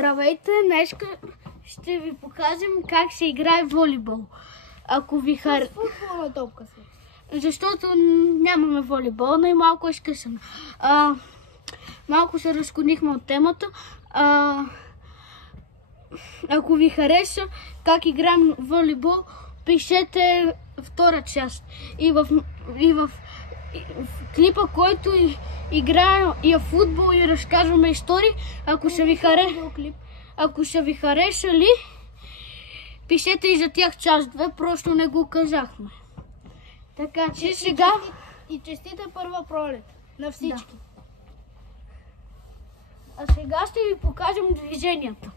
Здравейте, днес ще ви покажем как се играе волейбол. Ако ви С футболна топка сме. Защото нямаме волейбол, но и малко е скъсана. Малко се разклонихме от темата. Ако ви хареса как играем волейбол, пишете втора част. И в клипа, който играем и в футбол и разказваме истории, ако са ви харесали, пишете и за тях част 2, просто не го казахме. Така че сега... И честита първа пролет на всички. Да. А сега ще ви покажем движенията.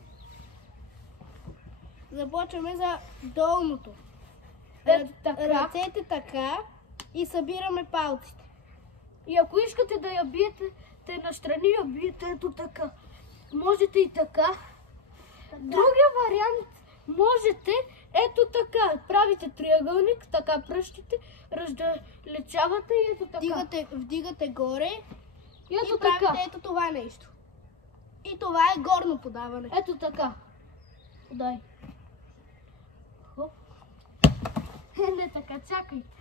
Започваме за долното. Ръцете така и събираме палците. И ако искате да я биете настрани, я биете ето така. Можете и така. Другия вариант можете ето така. Правите триъгълник, така пръщите, раздалечавате и ето така. Вдигате горе и ето правите така. Ето това нещо. И това е горно подаване. Ето така. Подай. Хоп. Не така, чакайте.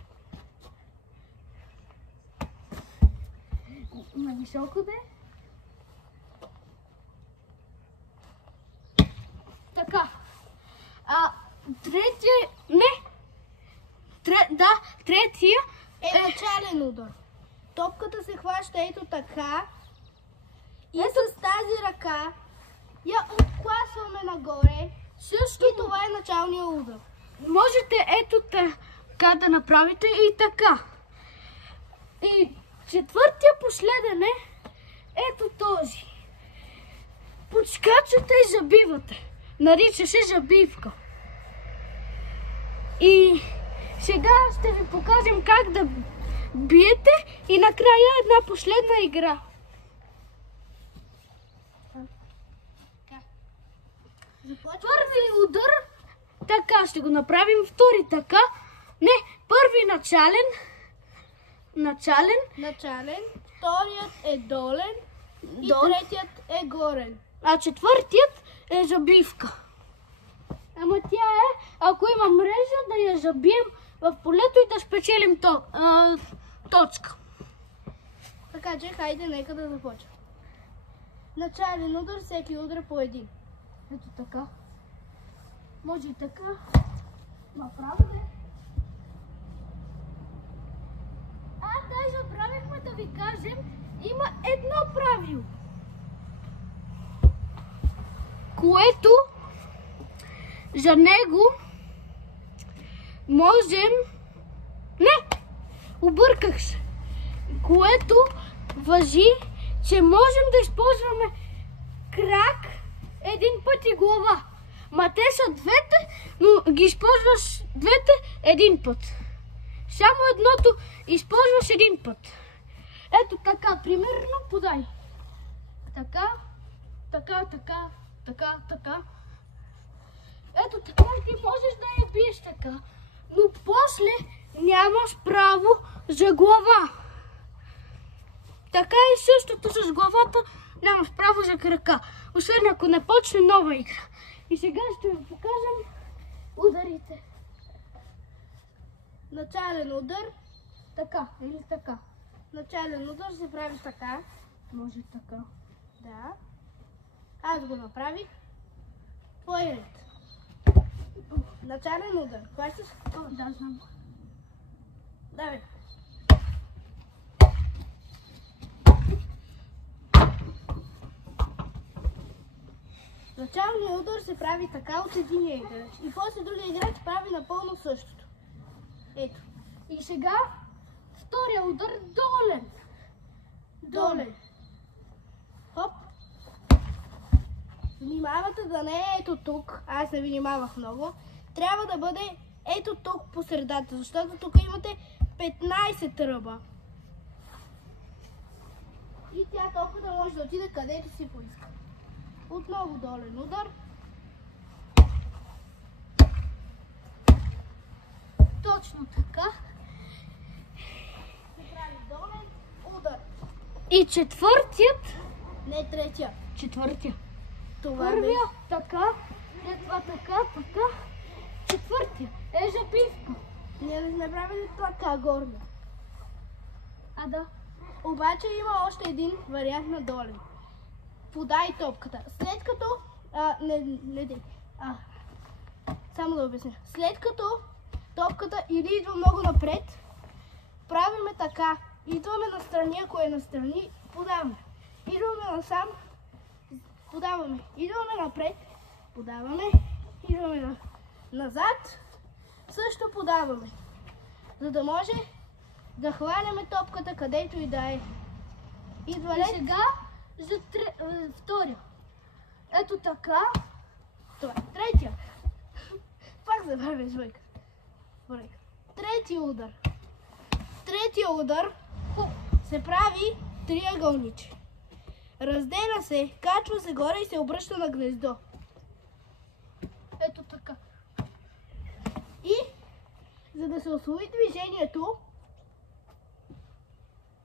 На високо да е. Така. Третия е начален удар. Топката се хваща ето така. И с тази ръка я откласваме нагоре. Също и това е началния удар. Можете ето така да направите и така. И четвъртия последен е ето този. Подскачате и забивате. Нарича се забивка. И сега ще ви покажем как да биете и накрая една последна игра. Първи удар, така ще го направим, втори така. Не, първи начален, вторият е долен и третият е горен. А четвъртият е забивка. Ама тя е, ако има мрежа, да я забием в полето и да спечелим точка. Така че, хайде, нека да започнем. Начален удар, всеки удар по един. Ето така. Може и така. Направо да. Дай забравихме да ви кажем, има едно правило, което за него можем... Не! Обърках се. Което важи, че можем да използваме крак един път и глава. Ма те са двете, но ги използваш двете един път. Само едното използваш един път. Ето така, примерно, подай. Така, така, така, така, така. Ето така, ти можеш да я биеш така. Но после нямаш право за глава. Така и същото с главата нямаш право за крака. Освен ако не почне нова игра. И сега ще ви покажем ударите. Начален удар. Така или така. Начален удар се прави така. Може така. Да. Аз го направих. Твой ред. Начален удар. Хващаш? Да, знам. Давай. Началният удар се прави така от единия играч. И после другия играч прави напълно същото. Ето. И сега втория удар долен. Долен. Хоп. Внимавате да не е ето тук. Аз не внимавах много. Трябва да бъде ето тук по средата, защото тук имате 15 ръба. И тя толкова може да отиде където си поиска. Отново долен удар. Точно така. Се прави долен удар. И четвъртият. Не третия. Четвъртия. Това Първия, така, след това така, така. Четвъртия е забивка. Ние не сме правили така горно. А да. Обаче има още един вариант надолу. Подай топката. След като... само да обясня. След като топката или идва много напред, правиме така. Идваме настрани, ако е настрани, подаваме. Идваме насам, подаваме. Идваме напред, подаваме. Идваме назад, също подаваме. За да може да хванеме топката където и да е. Идва И сега за втория. Ето така. Това е третия. Пак забравяш двойка. Третия удар. Третия удар се прави триъгълниче. Разделя се, качва се горе и се обръща на гнездо. Ето така. И за да се усвои движението,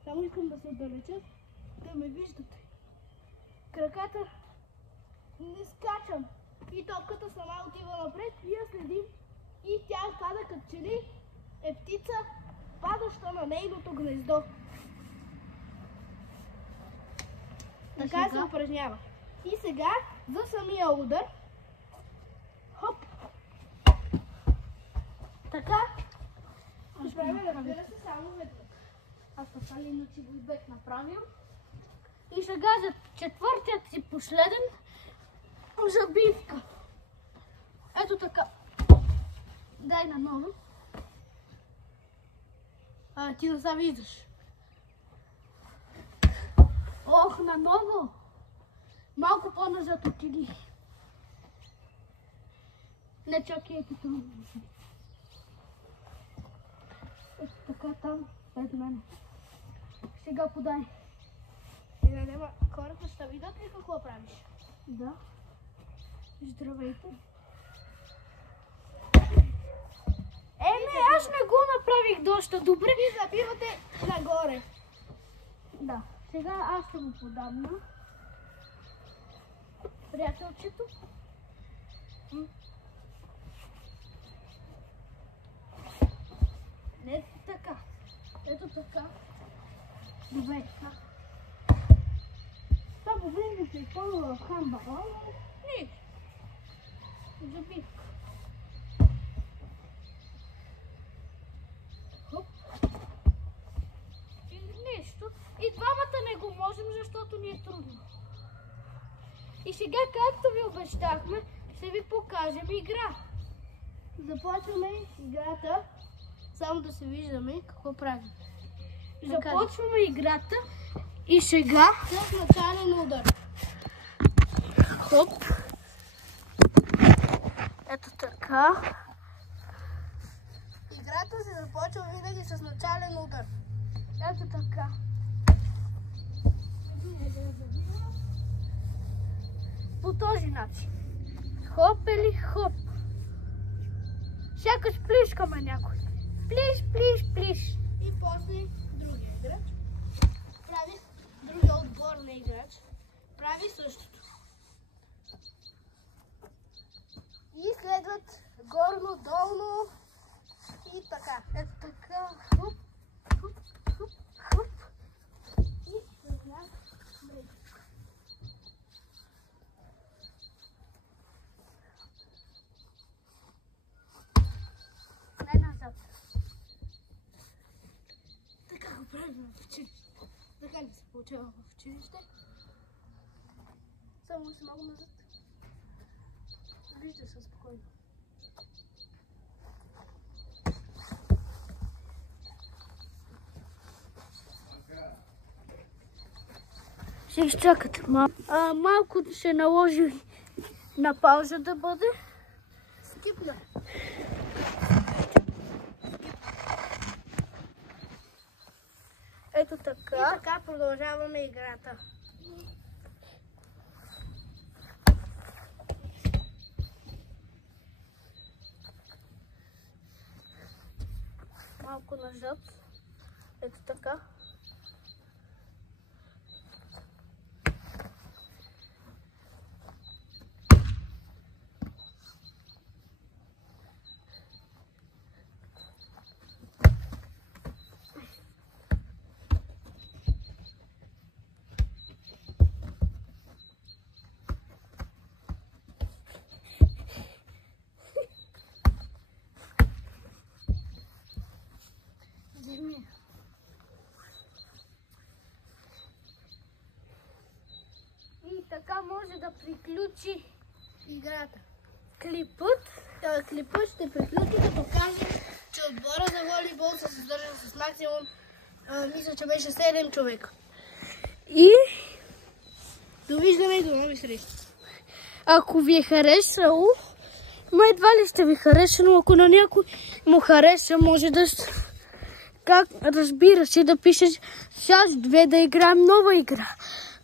само искам да се отдалеча, да ме виждате. Краката не скачам и топката сама отива напред и я следим и тя пада като че ли е птица, падаща на нейното гнездо. Така се упражнява. И сега за самия удар. Хоп! Така. Ще правим, разбира се, само веднъж. Аз така ли иначе го бех направил. И сега за четвъртият си последен забивка. Ето така. Дай наново. Ти не са виждаш. Ох, наново. Малко по-назад отиди. Не чакай, ето трудно. Ето така там, пред мен. Сега подай. И да няма хората ще видят ли какво правиш? Да. Здравейте. Аз не го направих доста добре. И забивате нагоре. Да. Сега аз ще го подам на приятелчето. Не така. Ето така. Добре. Само влизам се използва в хамбала. Не. Забивка. Хоп. Или нещо. И двамата не го можем, защото ни е трудно. И сега, както ви обещахме, ще ви покажем игра. Започваме играта. Само да се виждаме какво правим. Започваме играта и сега С начален удар. хоп. Ето така. Играта се започва винаги с начален удар. Ето така. По този начин. Хоп или хоп. Сякаш плишкаме някой. Плиш, плиш, плиш. И после другия играч прави, другия отборния играч прави същото. И следват горно, долно и така. Ето така. Хоп, хоп, хоп, хоп. И размяна брег. Не назад. Така го правим в училище. Така ли се получава в училище? Само се малко назад. Вижда се спокойно. Ще изчакате малко ще наложи на пауза да бъде. Скипна. Ето И така. така продължаваме играта. Малко назад. Ето така. може да приключи играта. клипът. Клипът ще приключи като кажем, че отбора за волейбол се съдържа с максимум, мисля, че беше 7 човека. И Довиждане и до нови срещи. ако ви е харесало, едва ли ще ви хареса, но ако на някой му хареса, може да... Как разбира се, да пишеш час 2 да играем нова игра.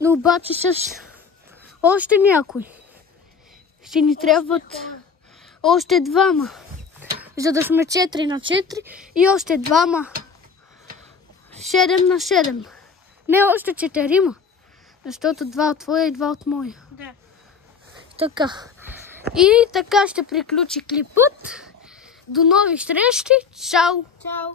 Но обаче с още някой. Ще ни трябват още двама. За да сме 4 на 4 и още двама. 7 на 7. Не, още 4. Защото 2 от твоя и 2 от моя. Да. Така. И така ще приключи клипът. До нови срещи. Чао! Чао!